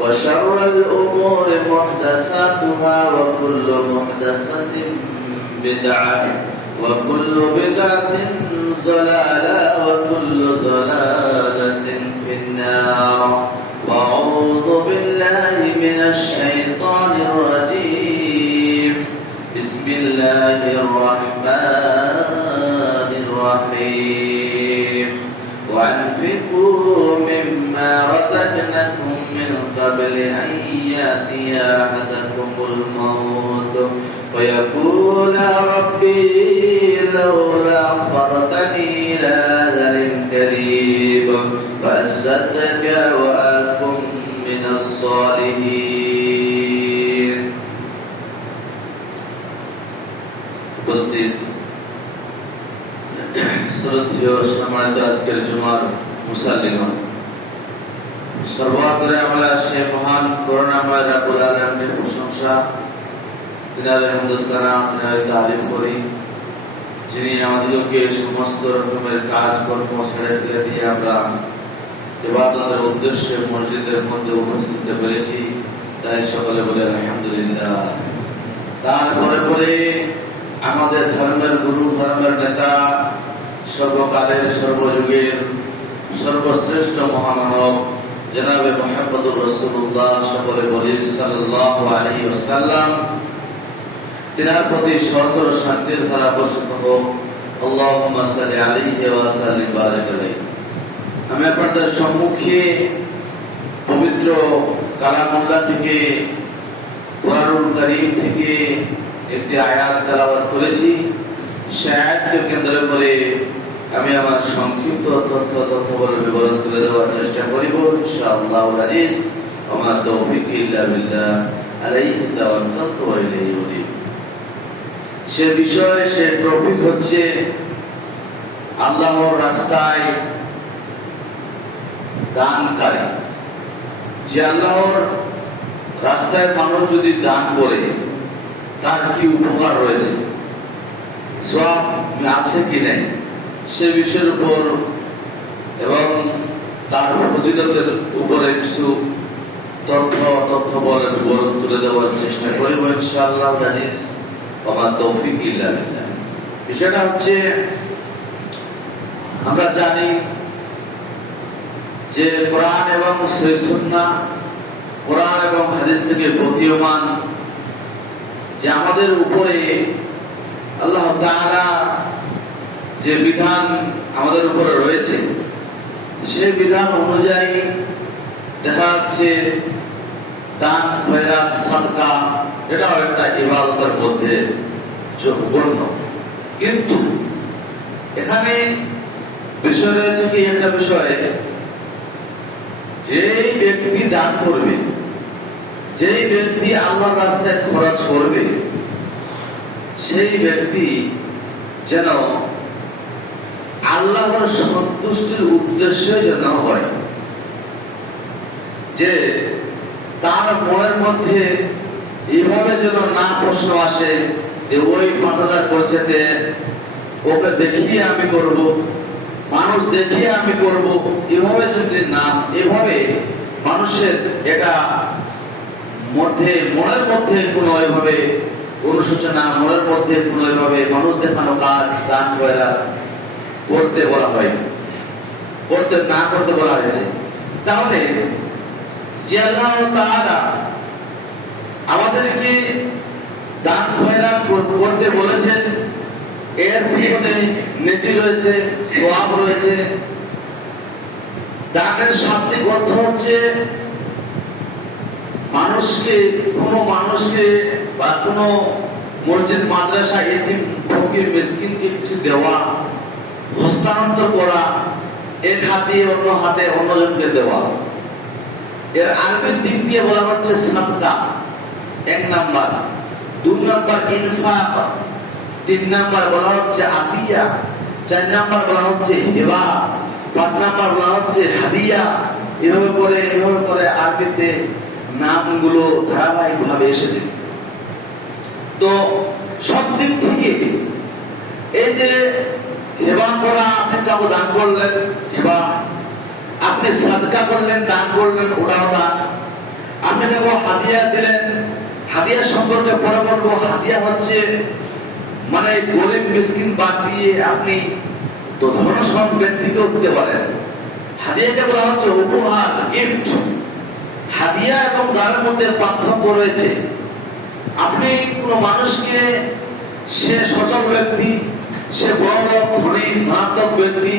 وشر الأمور محدثاتها وكل محدثة بدعة وكل بدعة ضلالة وكل ضلالة في النار. وأعوذ بالله من الشيطان الرجيم. بسم الله الرحمن الرحيم. وأنفقوا مما رزقناكم من قبل أن يأتي أحدكم الموت ويقول ربي لولا أخرتني إلى أجل قريب فأصدق وأكن من الصالحين. উপস্থিত শ্রদ্ধেয় সম্মানিত আজকের জুমার মুসাল্লিগণ, সর্বাগ্রে আমরা সে মহান করুণাময় রব্বুল আলামিনের প্রশংসা, তিনার হামদুসালাম, তিনার তারিফ করি, যিনি আমাদেরকে সমস্ত রকমের কাজ কর্ম ছেড়ে দিয়ে আমরা ইবাদতের উদ্দেশ্যে মসজিদের মধ্যে উপস্থিত হতে পেরেছি, তাই সকলে বলে আলহামদুলিল্লাহ। তারপরে আমাদের ধর্মের গুরু, ধর্মের নেতা, সর্বকালের সর্বযুগের সর্বশ্রেষ্ঠ মহামানব জনাবে মুহাম্মদুর রাসূলুল্লাহ সকলে বলি সাল্লাল্লাহু আলাইহি ওয়াসাল্লাম, তিনার প্রতি সহস্র শান্তির ধারা বর্ষিত হোক। আল্লাহুম্মা সাল্লি আলাইহি ওয়া সাল্লিম বারিক আলাইহি। আমি আপনাদের সম্মুখে পবিত্র কালামুল্লাহ থেকে, কুরআনুল কারীম থেকে একটি আয়াত তেলাওয়াত করেছি। সেই আয়াতকে কেন্দ্র করে আমি আমার সংক্ষিপ্ত তথ্যবল বিবরণ তুলে দেওয়ার চেষ্টা করিব ইনশাআল্লাহুল আজিজ। আমার তৌফিক ইল্লা বিল্লাহ, আলাইহি তাওয়াক্কালতু ওয়া ইলাইহি উনীব। সে বিষয়, সে টপিক হচ্ছে আল্লাহর রাস্তায় দানকারী। যে আল্লাহর রাস্তায় মানুষ যদি দান করে তার কি উপকার রয়েছে, সওয়াব আছে কি নেই, সে বিষয়ের উপর এবং তার ফজিলতের উপরে কিছু তথ্যবলের বিবরণ তুলে দেওয়ার চেষ্টা করিব ইনশাআল্লাহ আজিজ। আমার তৌফিক ইল্লা বিল্লাহ। বিষয়টা হচ্ছে, আমরা জানি যে কোরআন এবং সুন্নাহ, কোরআন এবং হাদিস থেকে প্রতীয়মান যে আমাদের উপরে আল্লাহ তাআলা যে বিধান আমাদের উপরে রয়েছে, সেই বিধান অনুযায়ী দেখা যাচ্ছে দান, খয়রাত, সাদকা এটাও একটা ইবাদতের মধ্যে গণ্য। কিন্তু এখানে বিষয় রয়েছে কি, একটা বিষয়, যেই ব্যক্তি দান করবে, যেই ব্যক্তি আল্লাহর রাস্তায় খরচ করবে, সেই ব্যক্তি যেন আল্লাহর সন্তুষ্টির উদ্দেশ্যে যেন হয়, যে তার মনের মধ্যে এইভাবে যেন না প্রশ্ন আসে যে ওই ৫,০০০ করছে, ওকে দেখিয়ে আমি করব, মানুষ দেখিয়ে আমি করব, এভাবে যদি না, এভাবে মানুষের এটা মনের মধ্যে কোনো এভাবে অনুশোচনা, মনের মধ্যে কোনো এভাবে মানুষ দেখানো কাজ, দান খয়রাত করতে বলা হয়, করতে না করতে বলা হয়েছে। তাহলে যে আল্লাহ তাআলা আমাদেরকে দান খয়রাত করতে বলেছেন, এর পিছনে নেকি রয়েছে, সওয়াব রয়েছে। দানের শাব্দিক অর্থ হচ্ছে কোনো মানুষকে বা কোনো মসজিদ, মাদ্রাসা, এতিম, ফকির, মিসকিনকে কিছু দেওয়া, হস্তান্তর করা, এক হাতে অন্য হাতে অন্যজনকে দেওয়া। এর আরবির দিক দিয়ে বলা হচ্ছে সাদকা, ১ নাম্বার। ২ নাম্বার ইনফাক, ৩ নাম্বার বলা হচ্ছে আতিয়া, ৪ নাম্বার বলা হচ্ছে হিবা, ৫ নাম্বার বলা হচ্ছে হাদিয়া। এভাবে করে আরবিতে নামগুলো ধারাবাহিক ভাবে এসেছে। তো সব দিক থেকে এই যে হেবা করা, আপনি কাউকে দান করলেন হেবা, আপনি সাদকা করলেন, দান করলেন, ওটাও দান। আপনি কেবল হাদিয়া দিলেন। হাদিয়া সম্পর্কে পরে বলবো। হাদিয়া হচ্ছে মানে গরিব মিসকিন বাদ দিয়ে আপনি তো ধনসম্পন্ন ব্যক্তিকেও দিতে পারেন। হাদিয়াকে বলা হচ্ছে উপহার, গিফট। হাদিয়া এবং দানের মধ্যে পার্থক্য রয়েছে। আপনি কোন মানুষকে, সে সচল ব্যক্তি, সে বড় ধনী ধনাত্মক ব্যক্তি,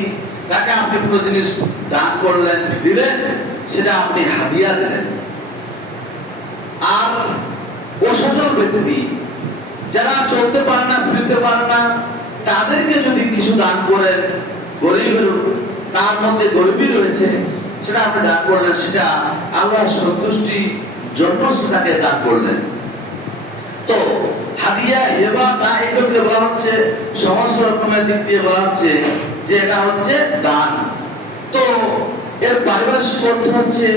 তাকে আপনি কোন জিনিস দান করলেন, দিলেন, সেটা আপনি হাদিয়া দিলেন। আর অসচল ব্যক্তি, যারা চলতে পারে না, ফিরতে পারে না, তাদেরকে যদি কিছু দান করেন, গরিবের, তার মধ্যে গরিবই রয়েছে, সেটা আপনি দান করলেন, সেটা আল্লাহ সন্তুষ্টির জন্য সেটাকে দান করলেন। তো হাদিয়া, হেবা, তা এগুলোকে বলা হচ্ছে, সমস্ত রকমের দিক দিয়ে বলা হচ্ছে যে এটা হচ্ছে দান। তো এর পারিভাষিক অর্থ হচ্ছে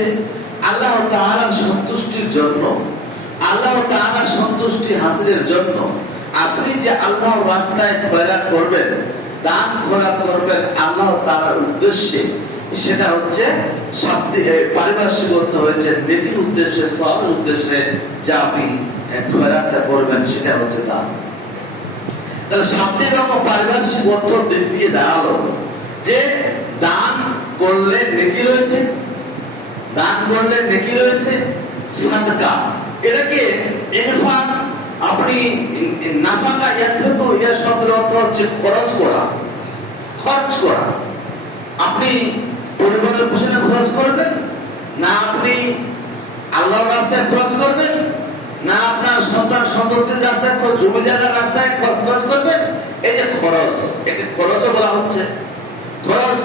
আল্লাহ তাআলার সন্তুষ্টির জন্য, আল্লাহ তাআলার সন্তুষ্টি হাসিলের জন্য আপনি যে আল্লাহর রাস্তায় খয়রাত করবেন, দান খয়রাত করবেন আল্লাহ তাআলার উদ্দেশ্যে, সেটা হচ্ছে পারিভাষিক অর্থ হয়েছে নেকির উদ্দেশ্যে, সওয়াবের উদ্দেশ্যে যা আপনি খয়রাতটা করবেন, সেটা হচ্ছে দান। তাহলে শাব্দিক এবং পারিভাষিক অর্থ দিক দিয়ে দাঁড়ালো যে দান করলে নেকি রয়েছে, দান করলে নেকি রয়েছে। সাদকা, এটাকে ইনফাক, আপনি নাফাকা, ইয়ানফিকু, এর শব্দের অর্থ হচ্ছে খরচ করা, খরচ করা। আপনি পরিবারের পিছনে খরচ করবেন, না আপনি আল্লাহর রাস্তায় খরচ করবেন, না আপনার সন্তান সন্ততির রাস্তায়, জমি জায়গার রাস্তায় খরচ করবেন। এই যে খরচ, একে খরচও বলা হচ্ছে, খরচ।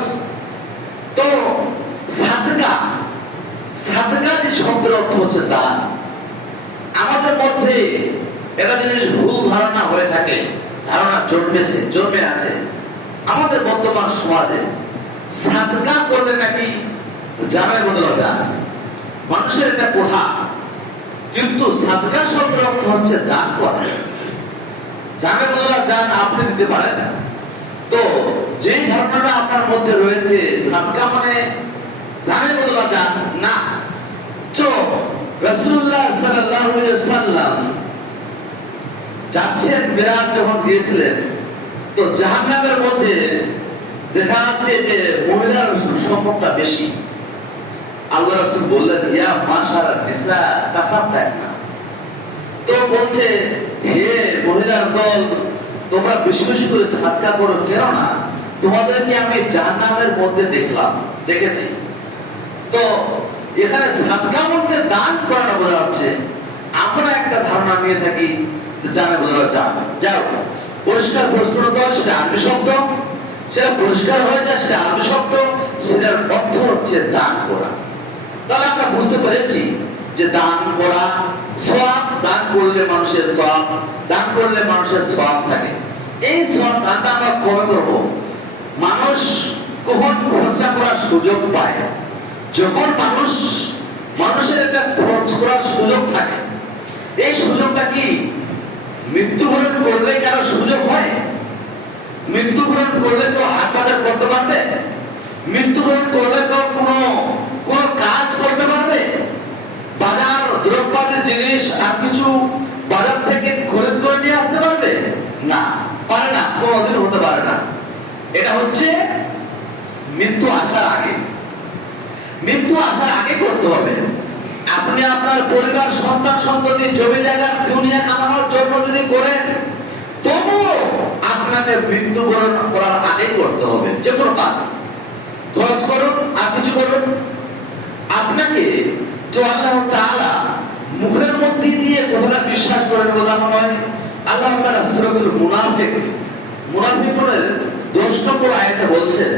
তো সাদকা, সাদকা যে শব্দের অর্থ হচ্ছে দান। আমাদের মধ্যে একটা জিনিস ভুল ধারণা হয়ে থাকে, ধারণা জন্মে আছে আমাদের বর্তমান সমাজে। সাদকা করলে নাকি জানের বদলে দান, মানুষের একটা কোঠা। কিন্তু সাদকা শব্দের অর্থ হচ্ছে দান করা। জানের বদলে জান আপনি দিতে পারেন না। তো যে ধারণাটা আপনার মধ্যে রয়েছে, সাদকা মানে জানের বদলে জান না। তো রাসূলুল্লাহ সাল্লাল্লাহু আলাইহি ওয়াসাল্লাম যাচ্ছেন, মিরাজ যখন গিয়েছিলেন, তো জাহান্নামের মধ্যে দেখা যাচ্ছে যে মহিলার সংখ্যাটা বেশি। আল্লাহ রাসূল বললেন, ইয়া মাশারা নিসা তাসাদদাকনা। তো বলছে, হে মহিলার দল, তোমরা বেশি বেশি করে সাদকা করো, কেন না তোমাদেরকে আমি জাহান্নামের মধ্যে দেখেছি। তো এখানে সাদকা বলতে দান করাটা বোঝা হচ্ছে। আমরা একটা ধারণা নিয়ে থাকি জানে বোঝা যাও পরিষ্কার পরিচ্ছন্ন দেওয়া, সেটা আরবি শব্দ, সেটা পরিষ্কার হয়ে যায়, সেটা আরবি শব্দ, সেটার অর্থ হচ্ছে দান করা। তাহলে আমরা বুঝতে পেরেছি যে দান করা সওয়াব, দান করলে মানুষের সওয়াব, দান করলে মানুষের সওয়াব থাকে। এই সওয়াব দানটা আমরা কবে করব? মানুষ কখন খরচা করার সুযোগ পায়, যখন মানুষের একটা খরচ করার সুযোগ থাকে। এই সুযোগটা কি মৃত্যুবরণ করলে কারো সুযোগ হয়? মৃত্যুবরণ করলে তো হাট বাজার করতে পারবে? মৃত্যুবরণ করলে তো কোন কাজ করতে পারবে? বাজার দ্রব্যাদির জিনিস আর কিছু বাজার থেকে খরিদ করে নিয়ে আসতে পারবে না, পারে না, কোনদিন হতে পারে না। এটা হচ্ছে মৃত্যু আসার আগে। মৃত্যু আসার আগে করতে হবে। আপনি আপনার পরিবার, সন্তান সন্ততি, জমি জায়গা, দুনিয়া কামানোর জন্য যদি করেন, তবুও আপনাকে মৃত্যুবরণ করার আগে করতে হবে। যে কোনো কাজ খরচ করুন আর কিছু করুন, আপনাকে তো আল্লাহ তাআলা মুখের মধ্যে দিয়ে কথাটা বিশ্বাস করেন বোঝানো নয়। আল্লাহ তাআলা সূরাতুল মুনাফিকুনের 10 নম্বর আয়াতে বলছেন,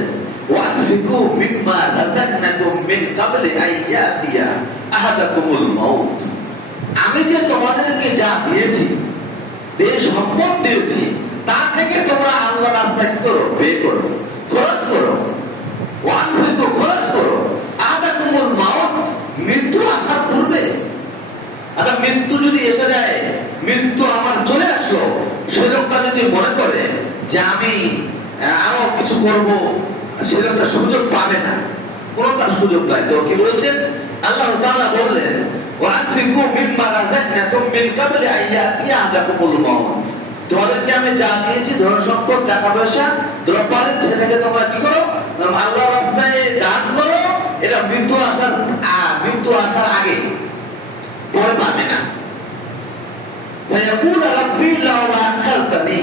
ওয়ানফিকু মিম্মা রাযাকনাকুম মিন ক্বাবলি আইয়াতিয়া আহাদাকুমুল মাউত। আমি যে তোমাদেরকে যা দিয়েছি, দেশ সম্পদ দিয়েছি, তা থেকে তোমরা আল্লাহর রাস্তায় কি করো? ব্যয় করো, খরচ করো। ওয়ানফিকু, খরচ করো। আহাদাকুমুল মাউত, মৃত্যু আসার পূর্বে। আচ্ছা, মৃত্যু যদি এসে যায়, মৃত্যু আমার চলে আসলো, সে লোকটা যদি মনে করে যে আমি আরো কিছু করব, সে লোকটা সুযোগ পাবে না, কোন তার সুযোগ নাই। তো কি বলছেন? আল্লাহ তাআলা বললেন, ওয়ানফিকু কাবলি আইয়াতি আহাদাকুমুল মাউত, তোমাদেরকে আমি যা দিয়েছি ধন সম্পদ টাকা পয়সা দ্রব্যাদি সেটাকে তোমরা কি করো, আল্লাহর রাস্তায় দান করো। এটা মৃত্যু আসার আগে, পরে পাবে না। ফায়াকুল রাব্বি লাউলা আখারতানি,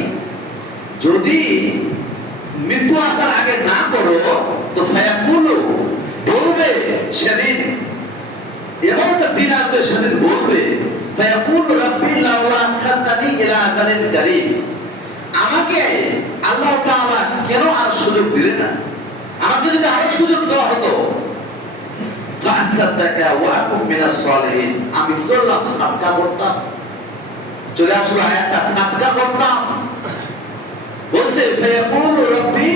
যদি মৃত্যু আসার আগে না করো তো ফায়াকুল বলবে সেদিন, এমনটা দিন আসবে সেদিন বলবে ফায়াকুল রাব্বি লাউলা আখারতানি ইলা আজালিন কারীম, আমাকে আল্লাহ তাআলা কেন আর সুযোগ দিলেন না, আমাকে যদি আরো সুযোগ দেওয়া হতো ফাসাদাকা ওয়া আকুম মিনাস সালিহিন, আমি কি করলাম, সাদকা করতাম। চলে আসলো আয়াতটা, সাদকা করতাম। বলছে ফায়াকুল রাব্বি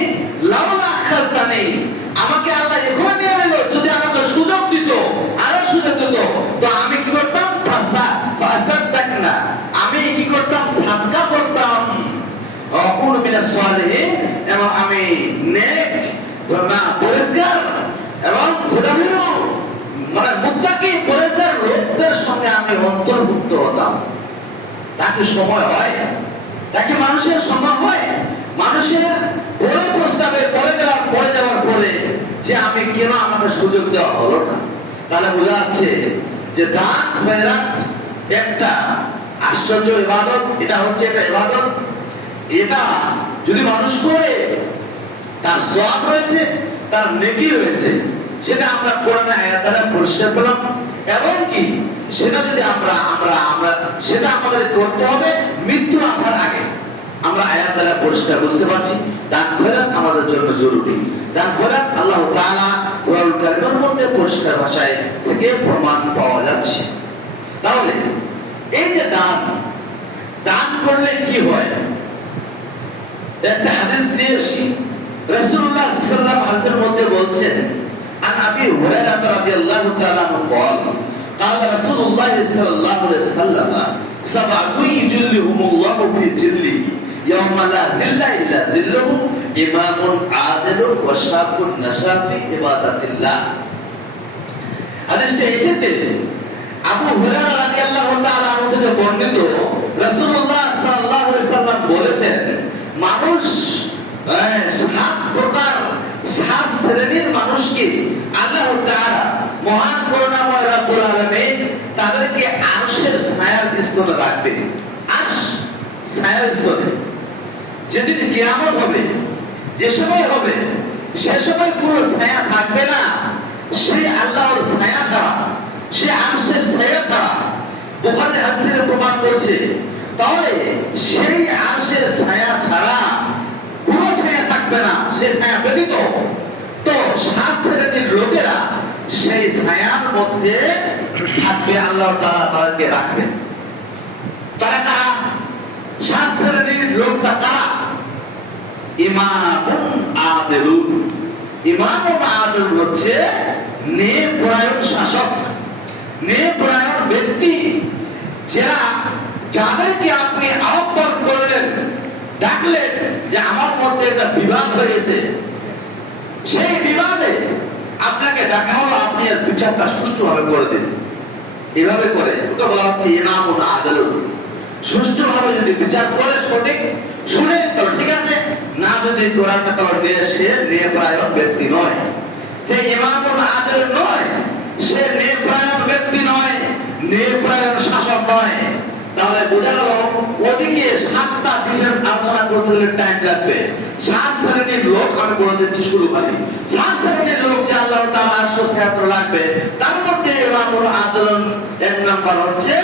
লাউলা আখারতানি, আমাকে আল্লাহ এখন নিয়ে নিল, যদি আমাকে সুযোগ দিত, আরো সুযোগ দিত তো আমি কি করতাম, ফাসাদাকনা, আমি কি করতাম, সাদকা করতাম। অকুন মিনাস সালিহিন, এবং আমি নেক পরেজগার এবং খোদাভীরু মানে মুত্তাকি পরেজগার লোকদের সঙ্গে আমি অন্তর্ভুক্ত হতাম। তাকে সময় হয়, তাকে মানুষের সময় হয়, মানুষের পরে প্রস্তাবে পরে যাওয়ার পরে যে আমি কেন আমাকে সুযোগ দেওয়া হলো না। তাহলে বোঝা যাচ্ছে যে দান খয়রাত একটা আশ্চর্য ইবাদত, এটা হচ্ছে একটা ইবাদত, এটা যদি মানুষ করে তার সওয়াব রয়েছে, তার নেকি রয়েছে, সেটা আমরা কোরআনের আয়াত দ্বারা পরিষ্কার পেলাম। এবং কি সেটা যদি আমরা সেটা আমাদের করতে হবে মৃত্যু আসার আগে। আমরা আয়াত দ্বারা পরিষ্কার বুঝতে পারছি দান খয়রাত আমাদের জন্য জরুরি। দান খয়রাত আল্লাহ তাআলা কোরআনুল কারীমের মধ্যে পরিষ্কার ভাষায় থেকে প্রমাণ পাওয়া যাচ্ছে। তাহলে এই যে দান করলে কি হয়, একটা হাদিস দিয়েছি, রাসূলুল্লাহ সাল্লাল্লাহু আলাইহি ওয়াসাল্লাম মধ্যে বলছেন, আন আবি হুরায়রা রাদিয়াল্লাহু তাআলা আনহু قال قال رسول الله صلى الله عليه وسلم سبعة يجلهم الله في ظله يوم لا ظل إلا ظله إمام عادل وشاب نشأ في عبادة الله। হাদিসটা এসেছে আবু হুরায়রা রাদিয়াল্লাহু তাআলা আনহু থেকে বর্ণিত, রাসূলুল্লাহ সাল্লাল্লাহু আলাইহি ওয়াসাল্লাম বলেছেন, মানুষ সাত শ্রেণীর মানুষকে আল্লাহ তাআলা মহান করুণাময় রব্বুল আলামিন তাদেরকে আরশের ছায়ার স্থলে রাখবেন। আরশ ছায়ার স্থলে যেদিন কিয়ামত হবে, যে সময় হবে, সে সময় কোনো ছায়া থাকবে না, সেই আল্লাহর ছায়া ছাড়া, সে আরশের ছায়া ছাড়া। বুখারী হাদিসে প্রমাণ করেছে, তাহলে সেই আরশের ছায়া ছাড়া কোনো ছায়া থাকবে না, সেই ছায়া ব্যতীত তো সাত শ্রেণীর লোকেরা সেই ছায়ার মধ্যে থাকবে, আল্লাহ তাআলা তাদেরকে রাখবেন। তারা সাত শ্রেণীর লোকটা কারা? ইমামুন আদিলুন। ইমামুন আদিল হচ্ছে ন্যায়পরায়ণ শাসক, ন্যায়পরায়ণ ব্যক্তি, যাদেরকে আপনি আহ্বান করলেন, ডাকলেন যে আমার মধ্যে একটা বিবাদ হয়েছে, সেই বিবাদে আপনাকে ডাকা হলো, আপনি এর বিচারটা সুষ্ঠুভাবে করে দিন। এভাবে করে ওকে বলা হচ্ছে ইমামুন আদিলুন। সুষ্ঠুভাবে যদি বিচার করে, সঠিক শুনে তো ঠিক আছে, না যদি কোরআনটা তাহলে নিয়ে সে ন্যায়পরায়ণ ব্যক্তি নয়, সে ইমামুন আদিল নয়, সে ন্যায়পরায়ণ ব্যক্তি নয়, ন্যায়পরায়ণ শাসক নয়। তাহলে বোঝা গেল ওদিকে সাতটা বিষয়ের আলোচনা করতে গেলে টাইম লাগবে। সাত শ্রেণীর লোক আমি বলে দিচ্ছি শুরু করি। সাত শ্রেণীর লোক যে আল্লাহ তাআলা আরশ লাগবে, তার মধ্যে ইমামুল আদিল এক নাম্বার হচ্ছে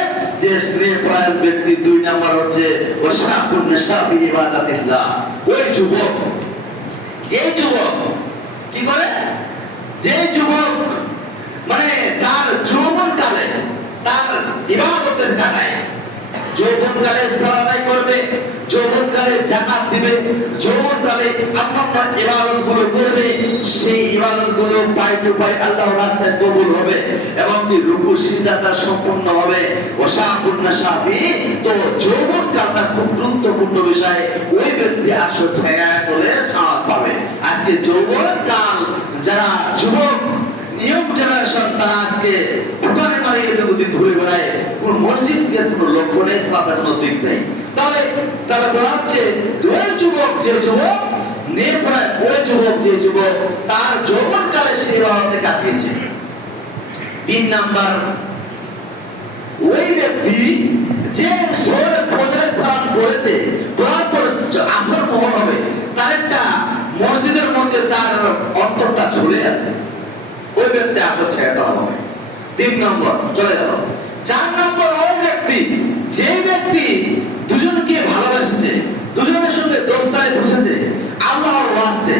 যে ন্যায়পরায়ণ ব্যক্তি, দুই নাম্বার হচ্ছে ওয়াশাবুন নাশা ফি ইবাদাতিল্লাহ। ওই যুবক, যে যুবক কি করে, যে যুবক মানে তার যৌবনকালে তার ইবাদতের কাটায়, যৌবনকালে সালাত করবে, যৌবনকালে যাকাত দিবে, যৌবনকালে অন্যান্য ইবাদতগুলো করবে, সেই ইবাদতগুলো পাই টু পাই আল্লাহর রাস্তায় কবুল হবে এবং কি রুকু সিজদা সম্পূর্ণ হবে। ওয়াশাবুন নাশা ফি, তো যৌবনকালটা খুব গুরুত্বপূর্ণ বিষয়। ওই ব্যক্তি আরশের ছায়া বলে সাওয়াব পাবে। আজকে যৌবনকাল যারা যুবক নিয়ম জেনারেশন, তারা আজকে দোকানে মারিয়ে যদি ঘুরে বেড়ায়, কোন মসজিদ দিয়ে কোনো লক্ষ্য নেই, সালাতের কোনো দিক নেই। তাহলে তাহলে বলা হচ্ছে ওই যুবক যে যুবক নেপড়ায়, ওই যুবক যে যুবক তার যৌবনকালে সে ইবাদতে কাটিয়েছে। 3 নাম্বার, ওই ব্যক্তি যে শহরে ফজরের সালাত পড়েছে, পড়ার পর আসর মোহন হবে, তার একটা মসজিদের মধ্যে তার অন্তরটা ঝুলে আছে, ওই ব্যক্তি আসর ছেড়ে দেওয়া হবে। 3 নম্বর চলে গেল। 4 নম্বর, ওই ব্যক্তি যে ব্যক্তি দুজনকে ভালোবাসেছে, দুজনের সঙ্গে দোস্তায় বসেছে আল্লাহর ওয়াস্তে,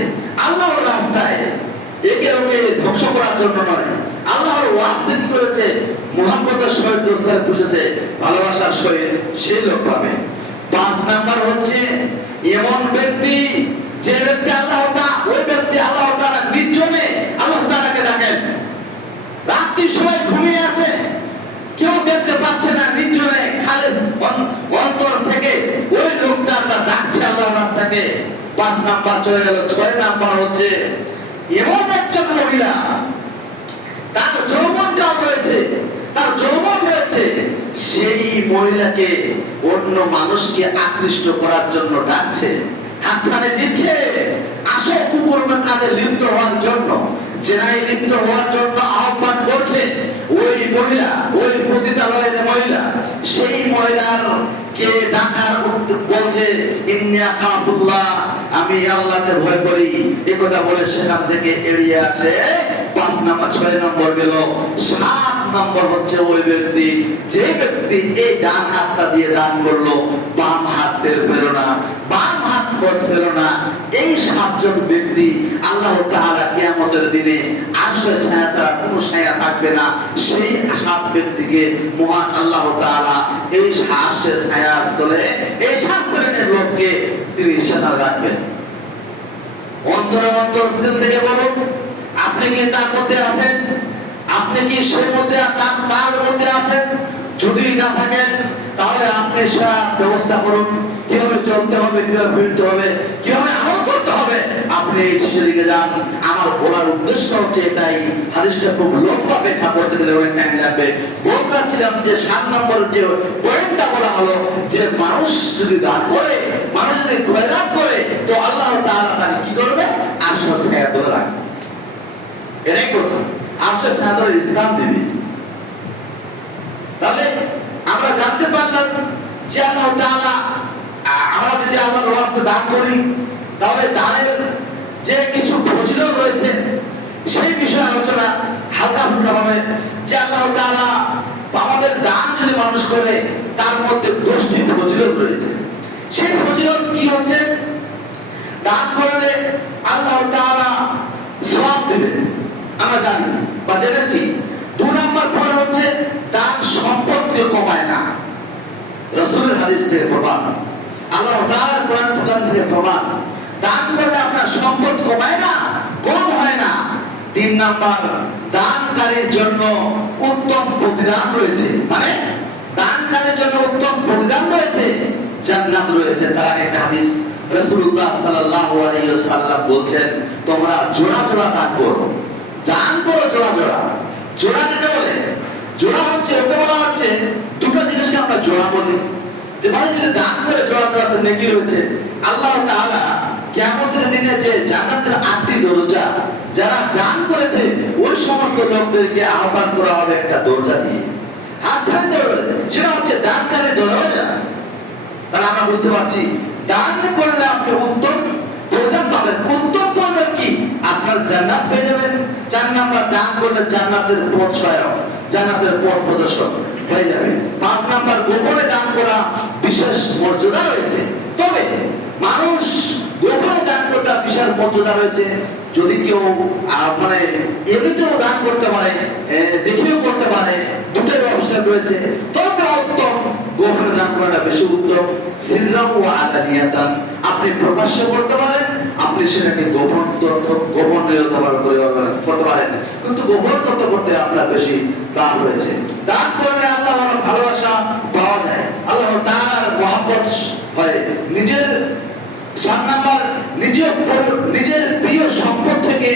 আল্লাহর রাস্তায়, একে ওকে ধ্বংস করার জন্য নয়, আল্লাহর ওয়াস্তে কি করেছে, মুহাম্মদের সহিত দোস্তায় বসেছে, ভালোবাসার সহিত, সেই লোক পাবে। 5 নাম্বার হচ্ছে এমন ব্যক্তি যে ব্যক্তি আল্লাহ তাআলা, ওই ব্যক্তি আল্লাহ তাআলা নির্জনে আল্লাহ তাআলাকে ডাকেন, রাত্রির সময় ঘুমিয়ে আছে, কেউ দেখতে পাচ্ছে না, নির্জনে খালেস অন্তর থেকে ওই লোকটা আল্লাহ ডাকছে আল্লাহর রাস্তাকে। 5 নাম্বার চলে গেল। 6 নাম্বার হচ্ছে এমন একজন মহিলা, তার যৌবনকাল রয়েছে, তার যৌবন রয়েছে, সেই মহিলাকে অন্য মানুষকে আকৃষ্ট করার জন্য ডাকছে, হাতছানি দিচ্ছে, আসো কুকর্ম কাজে লিপ্ত হওয়ার জন্য, জেনায় লিপ্ত হওয়ার জন্য আহ্বান করছে ওই মহিলা, ওই পতিতালয়ের মহিলা। সেই মহিলার কে ডাকার বলছে ইন্নী আখাফুল্লাহ, আমি আল্লাহকে ভয় করি, এই কথা বলে সেখান থেকে এড়িয়ে আসে। 5 নাম্বার। 6 নম্বর গেল। 7 নম্বর হচ্ছে ওই ব্যক্তি যে ব্যক্তি এই ডান হাতটা দিয়ে দান করলো, বাম হাত টের পেল না, বাম হাত খোঁজ পেল না। এই 7 জন ব্যক্তি আল্লাহ তাআলা কিয়ামতের দিনে আরশের ছায়া ছাড়া কোনো ছায়া থাকবে না, সেই 7 ব্যক্তিকে মহান আল্লাহ তাআলা এই আরশের ছায়ার তলে, এই 7 শ্রেণীর লোককে তিনি সেখানে রাখবেন। অন্তরে অন্তরস্থল থেকে বলুন, আপনি কি তার মধ্যে আছেন? আপনি কি সেই মধ্যে তার মধ্যে আছেন? যদি না থাকেন তাহলে আপনি সেটা ব্যবস্থা করুন, কিভাবে চলতে হবে, কিভাবে ফিরতে হবে, কিভাবে আমল করতে হবে, আপনি সেদিকে যান। আমার বলার উদ্দেশ্য হচ্ছে এটাই। হাদিসটা খুব লম্বা ব্যাখ্যা করতে গেলে অনেক টাইম লাগবে। বলছিলাম যে 7 নম্বর যে পয়েন্টটা বলা হলো যে মানুষ যদি দান করে, মানুষ যদি খয়রাত করে, তো আল্লাহ তাআলা তাকে কি করবে? আরশের ছায়া ধরে রাখবে। এটাই কথা, আরশের ছায়া ধরে ইসলাম দিবে। তাহলে আমরা জানতে পারলাম যে আল্লাহ তাআলা, আমরা যদি আল্লাহর রাস্তায় দান করি তাহলে দানের যে কিছু ফজিলত রয়েছে সেই বিষয়ে আলোচনা হালকা ফুলকা ভাবে, যে আল্লাহ তাআলা আমাদের দান যদি মানুষ করে তার মধ্যে 10টি ফজিলত রয়েছে। সেই ফজিলত কি হচ্ছে? দান করলে আল্লাহ তাআলা সওয়াব দিবেন, আমরা জানি বা জেনেছি। 2 নম্বর পয়েন্ট হচ্ছে দান সম্পদকে কমায় না, রাসূলের হাদিস থেকে প্রমাণ, আল্লাহ তাআলার কোরআন থেকে প্রমাণ। দান করলে আপনার সম্পদ কমায় না, কম হয় না। 3 নাম্বার, দানকারীর জন্য উত্তম প্রতিদান রয়েছে, মানে দানকারীর জন্য উত্তম প্রতিদান রয়েছে, জান্নাত রয়েছে। তার একটা হাদিস রাসূলুল্লাহ সাল্লাল্লাহু আলাইহি ওয়াসাল্লাম বলেন, তোমরা জোড়া জোড়া দান করো, দান করো জোড়া জোড়া। জোড়া দিতে বলে, জোড়া হচ্ছে ওকে বলা হচ্ছে, দুটো জিনিসকে আমরা জোড়া বলি। যে মানুষ যদি দান করে জোড়া জোড়াতে নেকি রয়েছে। আল্লাহ তাআলা কিয়ামতের দিনে যে জান্নাতের 8টি দরজা, যারা দান করেছে ওই সমস্ত লোকদেরকে আহ্বান করা হবে একটা দরজা দিয়ে, হাত ছাড়া দরজা, সেটা হচ্ছে দানকারীর দরজা। তাহলে আমরা বুঝতে পারছি দান করলে আপনি উত্তম প্রদান পাবেন। উত্তম প্রদান কি? আপনার জান্নাত পেয়ে যাবেন। 4 নাম্বার, দান করলে জান্নাতের পথ সহায়ক, জান্নাতের পথ প্রদর্শক হয়ে যাবে। 5 নাম্বার, গোপনে দান করা বিশেষ মর্যাদা রয়েছে। তবে মানুষ গোপনে দান করতে বিশেষ মর্যাদা রয়েছে। যদি কেউ মানে এমনিতেও দান করতে পারে, দেখেও করতে পারে, দুটোই অবসর রয়েছে, তবে উত্তম গোপনে দান করাটা বেশি উত্তম। সিররান ওয়া আলানিয়াতান, আপনি প্রকাশ্যে করতে পারেন, আপনি সেটাকে গোপন তথ্য গোপনীয়তাভাবে করতে পারেন, কিন্তু গোপন তথ্য করতে আপনার বেশি দান রয়েছে। দান করলে আল্লাহর ভালোবাসা পাওয়া যায়, আল্লাহ তাআলার মহব্বত হয়। নিজের 7 নাম্বার, নিজের প্রিয় সম্পদ থেকে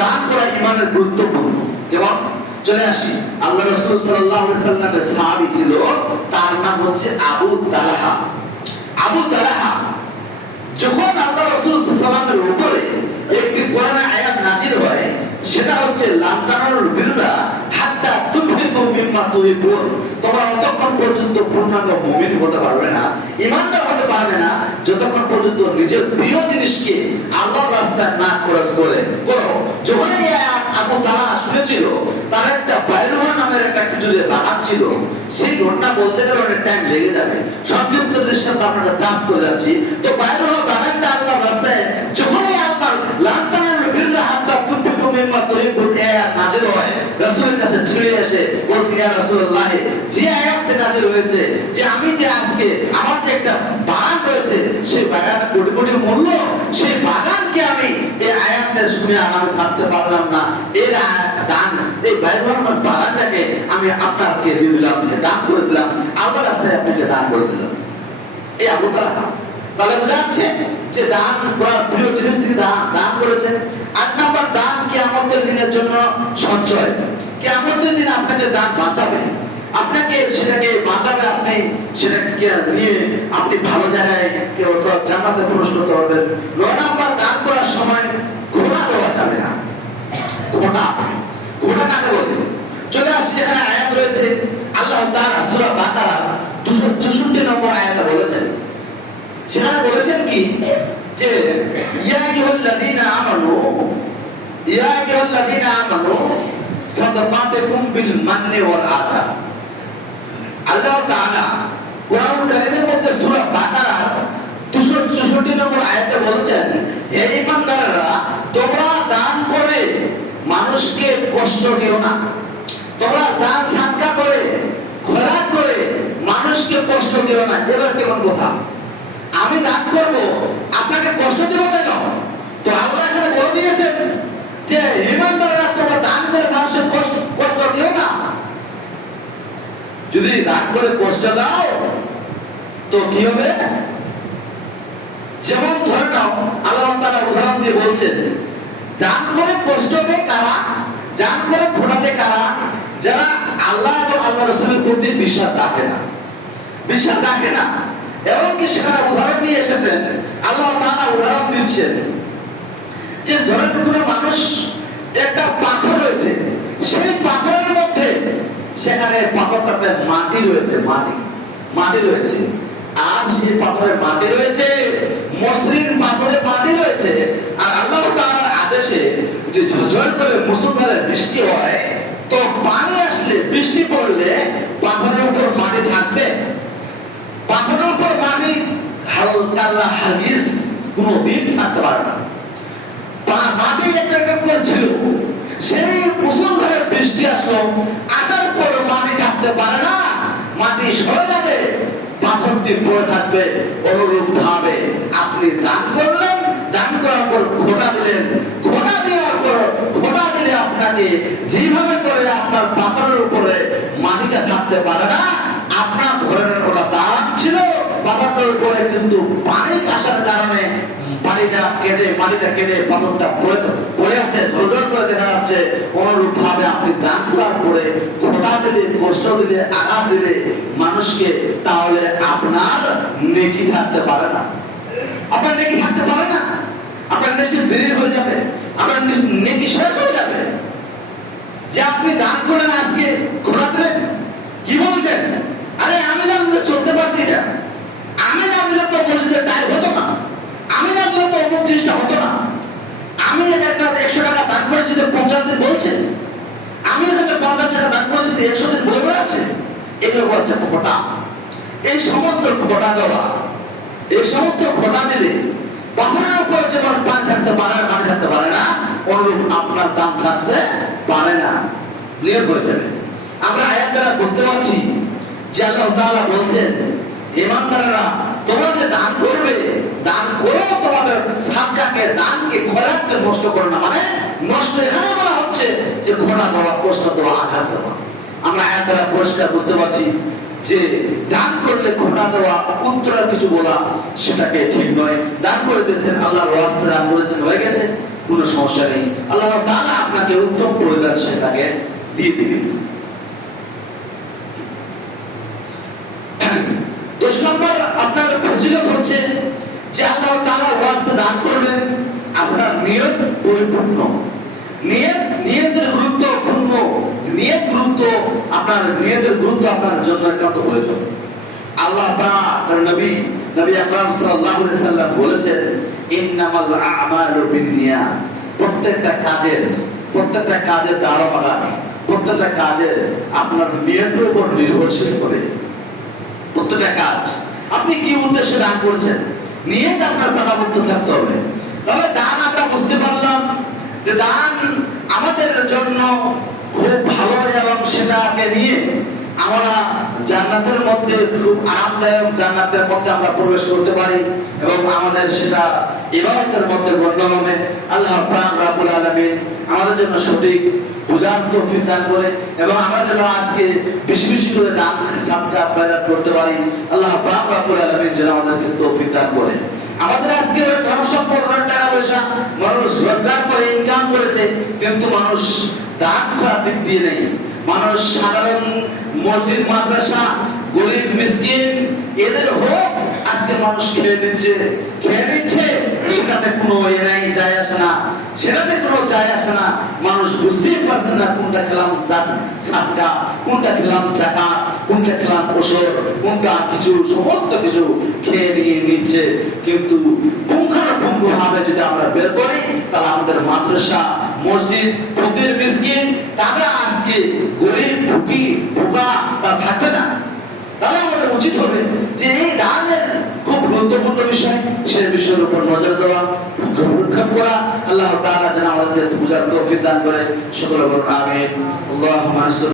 দান করা ইমানের গুরুত্বপূর্ণ। এবং চলে আসি, আল্লাহ রাসূল সাল্লাল্লাহু আলাইহি সাল্লামের সাহাবী ছিল, তার নাম হচ্ছে আবু তালহা। আবু তালহা যখন আল্লাহ রাসূল সাল্লাল্লাহু আলাইহি সাল্লামের উপরে একটি কোরআনের আয়াত নাযিল হয়, সেটা হচ্ছে লান তানালুল বিররা হাত্তা তুনফিকু মিম্মা তুহিব্বুন, তোমরা ততক্ষণ পর্যন্ত পূর্ণাঙ্গ মুমিন হতে পারবে না, ঈমানদার হতে পারবে না, যতক্ষণ পর্যন্ত নিজের প্রিয় জিনিসকে আল্লাহর রাস্তায় না খরচ করো। যখন এই আয়াত আবু তালহা শুনেছিল, তার একটা বাইরুহা নামের একটা খেজুরের বাগান ছিল। সেই ঘটনা বলতে গেলে অনেক টাইম লেগে যাবে, সংক্ষিপ্ত দৃষ্টান্ত আপনারা টাচ করে যাচ্ছি। তো বাইরুহা বাগানটা আল্লাহর রাস্তায় যখনই আল্লাহ লান তানালুল বিররা হাত্তা তুনফিকু মিম্মা তুহিব্বুন আয়াত নাযিল হয়, রাসূলের কাছে ছুটে এসে বলছে, ইয়া রাসূলুল্লাহ, যে আয়াতটা নাযিল হয়েছে যে আমি যে আজকে আমার যে একটা বাগান রয়েছে, সেই বাগান কোটি কোটি মূল্য, সেই বাগানকে আমি এই আয়াতটা শুনে আমি থাকতে পারলাম না, এর দান, এই বাইরুহার বাগানটাকে আমি আপনাকে দিয়ে দিলাম, দান করে দিলাম, আল্লাহর রাস্তায় আপনাকে দান করে দিলাম। এই আবু তালহা তাহলে বোঝা যাচ্ছে যে দান করার প্রিয় জিনিস তিনি দান করেছেন। ৮ নম্বর, দান কিয়ামতের দিনের জন্য সঞ্চয়। কিয়ামতের দিন আপনাকে দান বাঁচাবে, আপনাকে সেটাকে বাঁচাবে, আপনি সেটাকে নিয়ে আপনি ভালো জায়গায় কেউ জান্নাতে প্রবেশ করতে পারবেন। ৯ নম্বর, দান করার সময় ঘোড়া দেওয়া যাবে না। ঘোড়া কাকে বলে? চলে আসছে এখানে আয়াত রয়েছে, আল্লাহ তাআলা সূরা বাকারা 264 নম্বর আয়াতে বলেছেন, সেখানে বলেছেন কি যে ইয়া আইয়ুহাল্লাযীনা আমানু সাদাকাতুকুম বিল মান্নি ওয়াল আযা। আল্লাহ তাআলা কোরআন কারীমের মধ্যে সূরা বাকারার 264 নম্বর আয়াতে বলেছেন, হে ঈমানদাররা, তোমরা দান করে মানুষকে কষ্ট দিও না, তোমরা দান সাদকা করে খয়রাত করে মানুষকে কষ্ট দিও না। এবার কেমন কথা? আমি দান করব, আপনাকে কষ্ট দেব কেন? তো আল্লাহ এখানে বলে দিয়েছেন যে ঈমানদাররা তোমরা দান করে মানুষের কষ্ট দিও না। যদি দান করে কষ্ট দাও তো কি হবে? যেমন ধরে নাও, আল্লাহ তাআলা উদাহরণ দিয়ে বলছেন, দান করে কষ্ট দেয় কারা? দান করে খোটা দেয় কারা? যারা আল্লাহ এবং আল্লাহ রাসূলের প্রতি বিশ্বাস রাখে না। এমনকি সেখানে উদাহরণ নিয়ে এসেছেন, আল্লাহ তাআলা উদাহরণ দিচ্ছেন যে ধরেন কোনো মানুষ, একটা পাথর রয়েছে, সেই পাথরের মধ্যে সেখানে পাথরটাতে মাটি রয়েছে, আর সেই পাথরের মাটি রয়েছে, মসৃণ পাথরের মাটি রয়েছে, আর আল্লাহ তাআলার আদেশে যদি ঝরঝর করে মুষলধারে বৃষ্টি হয়, তো পানি আসলে, বৃষ্টি পড়লে পাথরের উপর মাটি থাকবে? পাথরের উপর মাটি হালকা হাগিস কোনদিন থাকতে পারে না। মাটি একটা করে ছিল, সেই মুষলধারে বৃষ্টি আসলো, আসার পর মাটি থাকতে পারে না, মাটি সরে যাবে, পাথরটি পড়ে থাকবে। অনুরূপ ভাবে আপনি দান করলেন, দান করার পর খোঁটা দিলেন, খোঁটা দেওয়ার পর খোঁটা দিলে আপনাকে যেভাবে করে আপনার পাথরের উপরে মাটিটা থাকতে পারে না, আপনার ধরনের ওটা দান ছিল, পাথরটার উপরে কিন্তু পানি আসার কারণে মাটিটা কেটে পাথরটা পড়ে আছে, ঝরঝর করে দেখা যাচ্ছে। অনুরূপ ভাবে আপনি দান করার পরে খোঁটা দিলে, কষ্ট দিলে, আঘাত দিলে মানুষকে, তাহলে আপনার নেকি থাকতে পারে না, আপনার নেকি থাকতে পারে না, আপনার নেকি দেরি হয়ে যাবে, আপনার নেকি শেষ হয়ে যাবে। যে আপনি দান করেন, আজকে খোঁটা দিলেন, কি বলছেন? আরে আমি না দিলে চলতে পারছি না, আমি না দিলে তো মসজিদের টাইম হতো না, আমি না দিলে তো অমুক জিনিসটা হতো না, আমি একটা 100 টাকা দান করেছি তো 50 দিন বলছে, আমি এখানে 50 টাকা দান করেছি তো 100 দিন বলে বেড়াচ্ছে। এগুলো হচ্ছে খোঁটা। এই সমস্ত খোঁটা দেওয়া, এই সমস্ত খোঁটা দিলে পাথরের উপর যেমন পানি থাকতে পারে না, অনুরূপ আপনার দাম থাকতে পারে না, ক্লিয়ার হয়ে যাবে। আমরা আয়াত দ্বারা বুঝতে পারছি যে আল্লাহ তাআলা বলছেন, ঈমানদাররা তোমরা যে দান করবে, দান করে তোমাদের সাদকাকে, দানকে, খয়রাতকে নষ্ট করো না। মানে নষ্ট এখানে বলা হচ্ছে যে খোঁটা দেওয়া, কষ্ট দেওয়া, আঘাত দেওয়া। আমরা আয়াত দ্বারা পরিষ্কার বুঝতে পারছি যে দান করলে খোঁটা দেওয়া, উত্তরা কিছু বলা, সেটাকে ঠিক নয়। দান করে দিয়েছেন, আল্লাহর রাস্তায় দান করেছেন, হয়ে গেছে, কোনো সমস্যা নেই। আল্লাহ তাআলা আপনাকে উত্তম প্রয়োজন সেটাকে দিয়ে দিবে। 10 নম্বর আপনার ফজিলত হচ্ছে যে আল্লাহ তাআলা ওয়াজতে দান করবেন আপনার নিয়ত পরিপূর্ণ। নিয়তের গুরুত্বপূর্ণ, নিয়তের গুরুত্ব আপনার জন্য একান্ত প্রয়োজন। আল্লাহ পাক নবী আকরাম সাল্লাল্লাহু আলাইহি সাল্লাম বলেছেন, ইন্নামাল আ'মালু বিন্নিয়াত। প্রত্যেকটা কাজের দারোগান, প্রত্যেকটা কাজের আপনার নিয়তের উপর নির্ভরশীল করে। প্রত্যেকটা কাজ আপনি কি উদ্দেশ্যে দান করছেন, নিয়ত আপনার পাকাপোক্ত থাকতে হবে। তবে দান আমরা বুঝতে পারলাম যে দান আমাদের জন্য খুব ভালো এবং সেটাকে নিয়ে আমরা জান্নাতের মধ্যে খুব আরামদায়ক জান্নাতের মধ্যে আমরা প্রবেশ করতে পারি এবং আমাদের সেটা ইবাদতের মধ্যে গণ্য হবে। আল্লাহ পাক রব্বুল আলামিন আমাদের জন্য সঠিক বুঝার তৌফিক দান করে এবং আমরা যেন আজকে বেশি বেশি করে দান সাদকা খয়রাত করতে পারি। আল্লাহ পাক রব্বুল আলামিন যেন আমাদেরকে তৌফিক দান করে। আমাদের আজকে ধন সম্পদ, টাকা পয়সা মানুষ রোজগার করে ইনকাম করেছে, কিন্তু মানুষ দান করার দিক দিয়ে নেই। মানুষ সাধারণ মসজিদ মাদ্রাসা, গরিব মিসকিন এদের হোক আজকে মানুষ খেয়ে নিচ্ছে, সেটাতে কোনো যায় আসে না। মানুষ বুঝতেই পারছে না কোনটা খেলাম সাদকা, কোনটা খেলাম যাকাত, কোনটা খেলাম ওসর, কোনটা কিছু, সমস্ত কিছু খেয়ে নিয়ে নিচ্ছে। কিন্তু পুঙ্খানুপুঙ্খ ভাবে যদি আমরা বের করি তাহলে আমাদের মাদ্রাসা, মসজিদ, ফকির মিসকিন তারা আজকে গরিব ভোকা তা থাকবে না। তাহলে আমাদের উচিত হবে যে এই দানের খুব গুরুত্বপূর্ণ বিষয়, সেই বিষয়ের উপর নজর দেওয়া, রক্ষণ করা। আল্লাহ তাআলা যেন আমাদেরকে বুঝার তৌফিক দান করে। সকলে বলুন আমিন। আল্লাহুম্মা